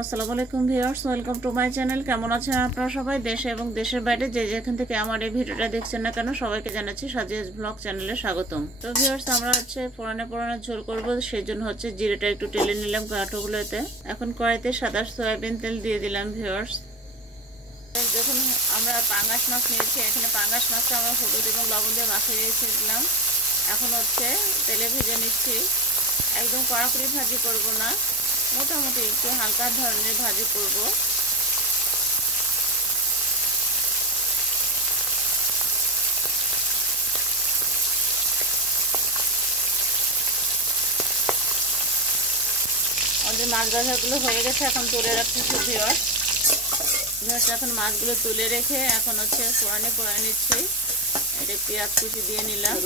আসসালামু আলাইকুম viewers, welcome to my channel. কেমন আছেন আপনারা সবাই? দেশে এবং দেশের বাইরে যে যেখান থেকে আমার এই ভিডিওটা দেখছেন না কেন, সবাইকে জানাচ্ছি সাজিয়াস ব্লগ চ্যানেলে স্বাগতম। তো ভিউয়ার্স, আমরা ফোড়নে ঝোল করব, সেই জন্য জিরাটা একটু টেলে নিলাম কাঠগুলোতে। এখন কড়াইতে সাদা সয়াবিন তেল দিয়ে দিলাম ভিউয়ার্স। দেখুন, আমরা পাঙ্গাস মাছ নিয়েছি। এখানে পাঙ্গাস মাছটা আমরা হলুদ এবং লবণ দিয়ে মাখিয়ে রেখেছিলাম। এখন তেলে ভেজে নিচ্ছি। একদম কড়াকড়ি ভাজি করব না, মোটামুটি একটু হালকা ধরনের ভাজি করব। আমাদের মাছ ভাজাগুলো হয়ে গেছে, এখন তুলে রাখতেছি ভিউয়ার্স। এখন মাছগুলো তুলে রেখে এখন ফোড়নে নিচ্ছি। এটা পেঁয়াজ কুচি দিয়ে নিলাম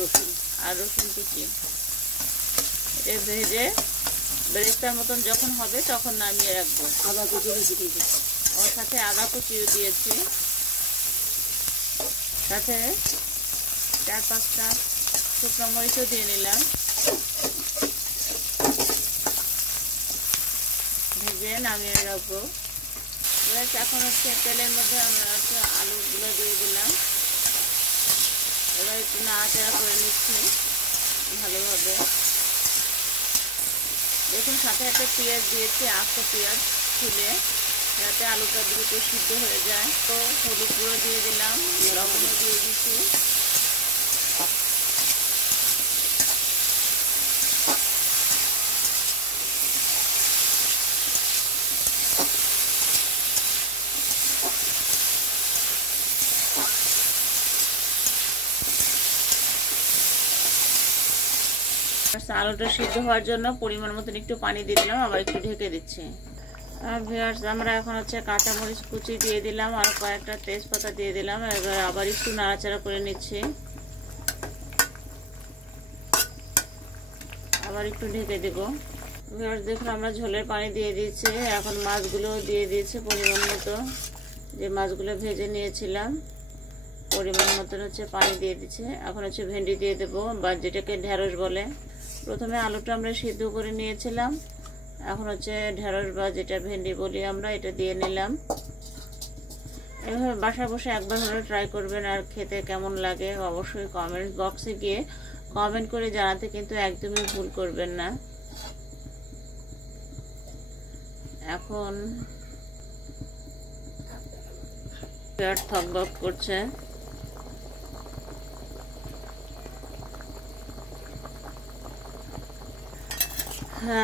আর রসুন কুচি। এটা ভেজে বেরেস্তার মতন যখন হবে তখন নামিয়ে রাখবো। আদা কুচি দিয়েছি, ওর সাথে আদা কুচিও দিয়েছি, সাথে 4-5টা শুকনো মরিচও দিয়ে নিলাম। ভেজে নামিয়ে রাখবো। এখন তেলের মধ্যে আমরা আলুগুলো দিয়ে দিলাম। এবার একটু নাড়াচাড়া করে নিচ্ছি ভালোভাবে। দেখুন, সাথে একটা পেঁয়াজ দিয়েছি, আস্ত পেঁয়াজ ছুলে, যাতে আলুটা দ্রুত সিদ্ধ হয়ে যায়। তো হলুদ গুঁড়ো দিয়ে দিলাম, লবণও দিয়ে দিচ্ছি। আলুটা সিদ্ধ হওয়ার জন্য পরিমাণ মতন একটু পানি দিয়ে দিলাম, আবার একটু ঢেকে দিচ্ছি। আর ভিউয়ার্স, আমরা এখন কাঁচামরিচ কুচি দিয়ে দিলাম আর কয়েকটা তেজপাতা দিয়ে দিলাম। এবার আবার একটু নাড়াচাড়া করে নিচ্ছি, আবার একটু ঢেকে দেব। ভিউয়ার্স, দেখুন, আমরা ঝোলের পানি দিয়ে দিচ্ছি। এখন মাছগুলো দিয়ে দিয়েছি পরিমাণ মতো, যে মাছগুলো ভেজে নিয়েছিলাম পরিমাণ মতন পানি দিয়ে দিচ্ছে। এখন ভেন্ডি দিয়ে দেবো, বা যেটাকে ঢেঁড়স বলে। প্রথমে আলুটা আমরা সিদ্ধ করে নিয়েছিলাম, এখন ঢেঁড়স বা যেটা ভেন্ডি বলি আমরা, এটা দিয়ে নিলাম। এভাবে বাসায় বসে একবার হলে ট্রাই করবেন, আর খেতে কেমন লাগে অবশ্যই কমেন্ট বক্সে গিয়ে কমেন্ট করে জানাতে কিন্তু একদমই ভুল করবেন না। এখন পেঁয়াজ থকবক করছে।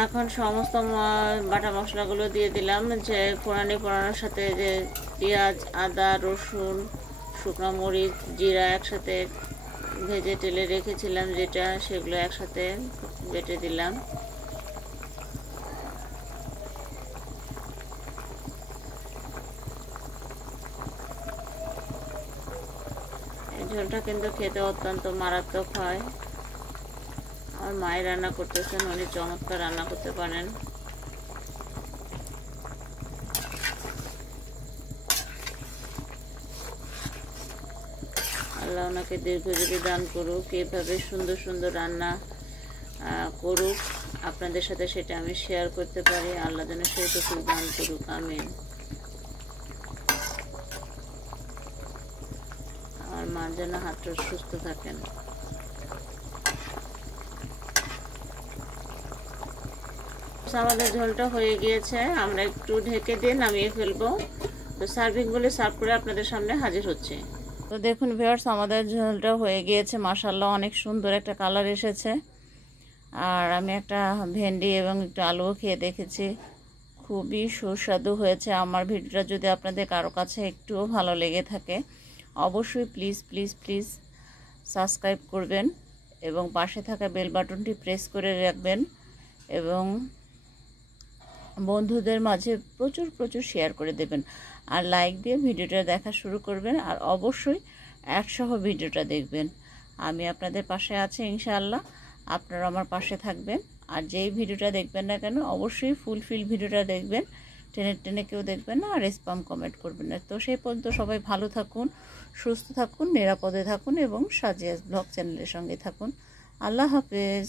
এখন সমস্ত বাটা মশলাগুলো দিয়ে দিলাম, যে ফোড়ানোর সাথে যে পেঁয়াজ, আদা, রসুন, শুকনো মরিচ, জিরা একসাথে ভেজে টেলে রেখেছিলাম যেটা, সেগুলো একসাথে বেটে দিলাম। এই ঝোলটা কিন্তু খেতে অত্যন্ত মারাত্মক হয়। আমার মায়ের রান্না করতেছেন, উনি চমৎকার রান্না করতে পারেন। আল্লাহ ওনাকে দীর্ঘজীবী দান করুক, এভাবে সুন্দর সুন্দর রান্না করুক, আপনাদের সাথে সেটা আমি শেয়ার করতে পারি। আল্লাহ যেন সেইটুকু দান করুক, আমিন। আমার মা যেন হাতটা সুস্থ থাকেন। আমাদের ঝোলটা হয়ে গিয়েছে, আমরা একটু ঢেকে দিয়ে নামিয়ে ফেলবো। তো সার্ভিং বলে সার্ভ করে আপনাদের সামনে হাজির হচ্ছে। তো দেখুন ভিউয়ার্স, আমাদের ঝোলটা হয়ে গিয়েছে, মাশাআল্লাহ অনেক সুন্দর একটা কালার এসেছে। আর আমি একটা ভেন্ডি এবং একটু আলুও খেয়ে দেখেছি, খুবই সুস্বাদু হয়েছে। আমার ভিডিওটা যদি আপনাদের কারো কাছে একটুও ভালো লেগে থাকে, অবশ্যই প্লিজ প্লিজ প্লিজ সাবস্ক্রাইব করবেন এবং পাশে থাকা বেল বাটনটি প্রেস করে রাখবেন, এবং বন্ধুদের মাঝে প্রচুর প্রচুর শেয়ার করে দেবেন, আর লাইক দিয়ে ভিডিওটা দেখা শুরু করবেন। আর অবশ্যই একসহ ভিডিওটা দেখবেন। আমি আপনাদের পাশে আছি ইনশাআল্লাহ, আপনারা আমার পাশে থাকবেন। আর যেই ভিডিওটা দেখবেন না কেন, অবশ্যই ফুলফিল ভিডিওটা দেখবেন, টেনে টেনে কেউ দেখবেন না, আর স্প্যাম কমেন্ট করবেন না। তো সেই পর্যন্ত সবাই ভালো থাকুন, সুস্থ থাকুন, নিরাপদে থাকুন এবং সাজিয়াস ব্লগ চ্যানেলের সঙ্গে থাকুন। আল্লাহ হাফেজ।